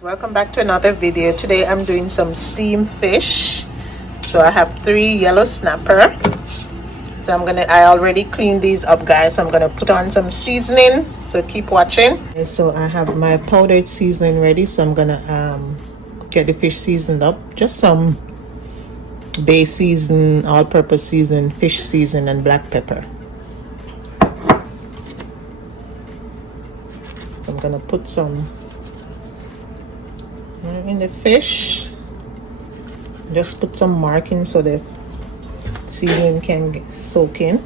Welcome back to another video. Today I'm doing some steamed fish. So I have 3 yellow snapper. So I already cleaned these up, guys, so I'm gonna put on some seasoning, so keep watching. So I have my powdered seasoning ready, so I'm gonna get the fish seasoned up. Just some bay season, all-purpose season, fish season, and black pepper. So I'm gonna put some in the fish. Just put some markings so the seasoning can soak in.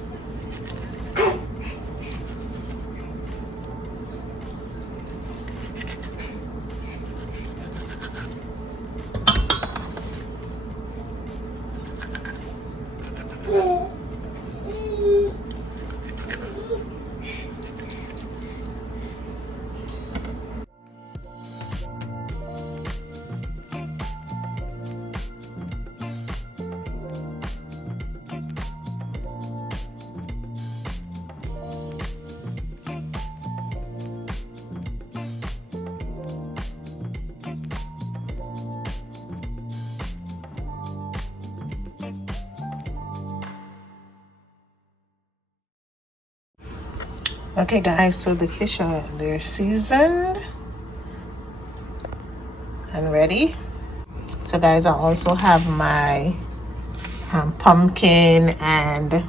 Okay, guys, so the fish they're seasoned and ready. So guys, I also have my pumpkin and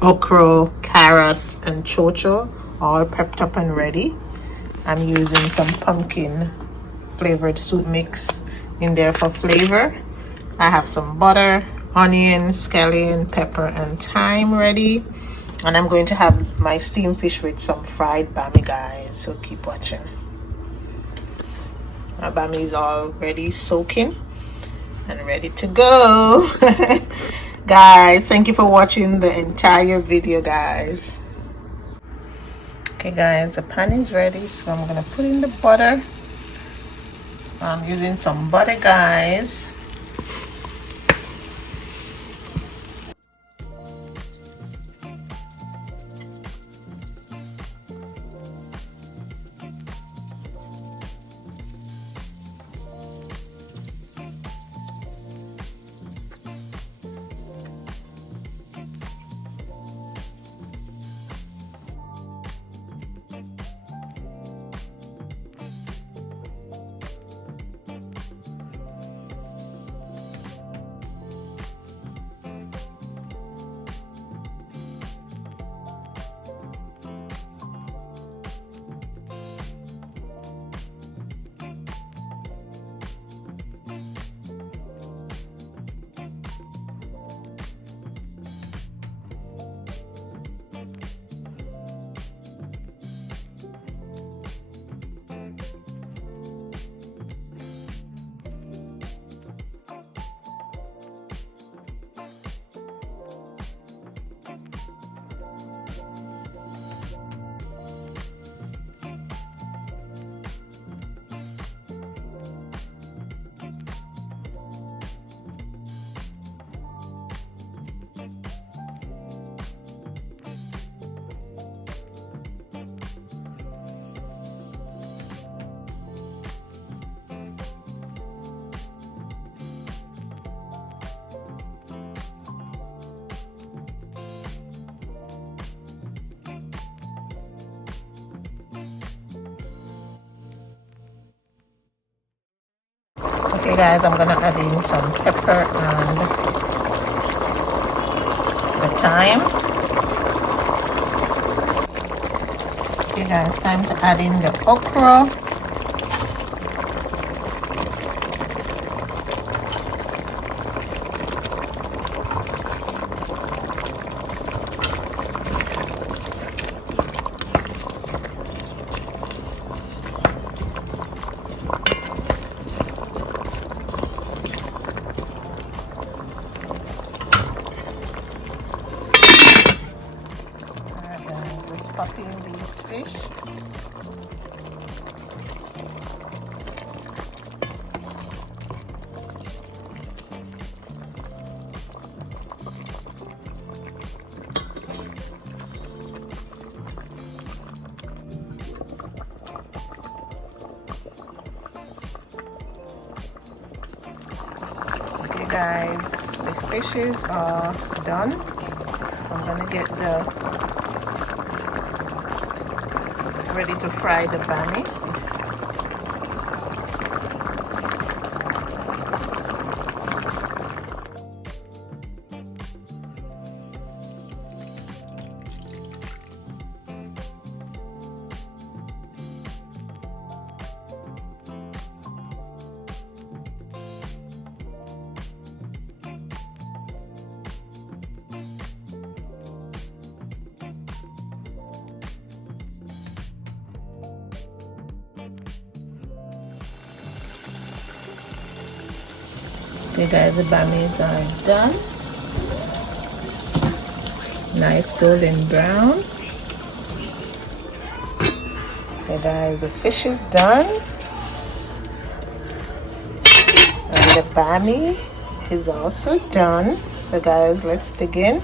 okra, carrot, and chocho all prepped up and ready. I'm using some pumpkin flavored soup mix in there for flavor. I have some butter, onion, scallion, pepper, and thyme ready. And I'm going to have my steamed fish with some fried bammy, guys, so keep watching. My bammy is already soaking and ready to go. Guys, thank you for watching the entire video, guys. Okay, guys, the pan is ready, so I'm gonna put in the butter. I'm using some butter, guys. Okay, guys, I'm gonna add in some pepper and the thyme. Okay, guys, time to add in the okra. Pop in these fish. guys, the fishes are done, so I'm gonna get the ready to fry the bammy. Okay guys, the bammies are done. Nice golden brown. Okay guys, the fish is done. And the bammy is also done. So guys, let's dig in.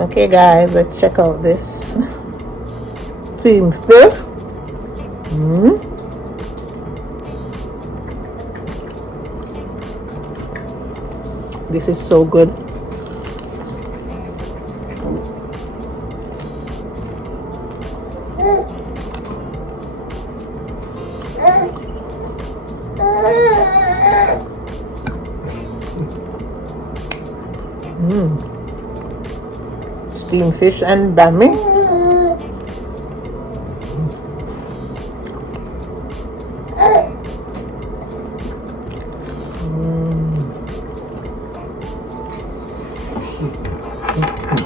Okay guys, let's check out this steamed fish. This is so good. Steamed fish and bammy.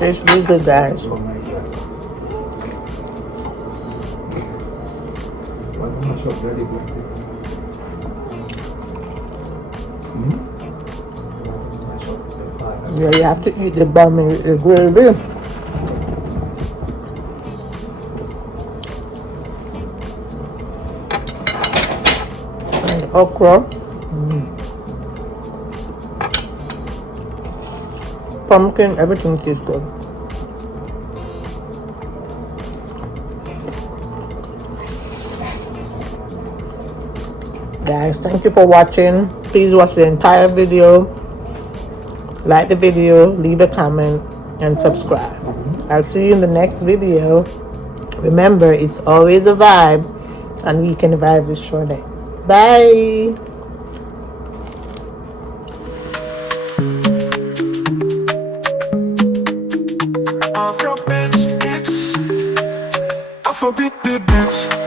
It's really good, guys. Yeah, you have to eat the bammy with the gravy. And okra. Pumpkin, everything tastes good. Guys, thank you for watching. Please watch the entire video. Like the video, leave a comment, and subscribe. I'll see you in the next video. Remember, it's always a vibe, and we can vibe with Shorty. Bye. Afro bitch, bitch. Afro beat, bitch.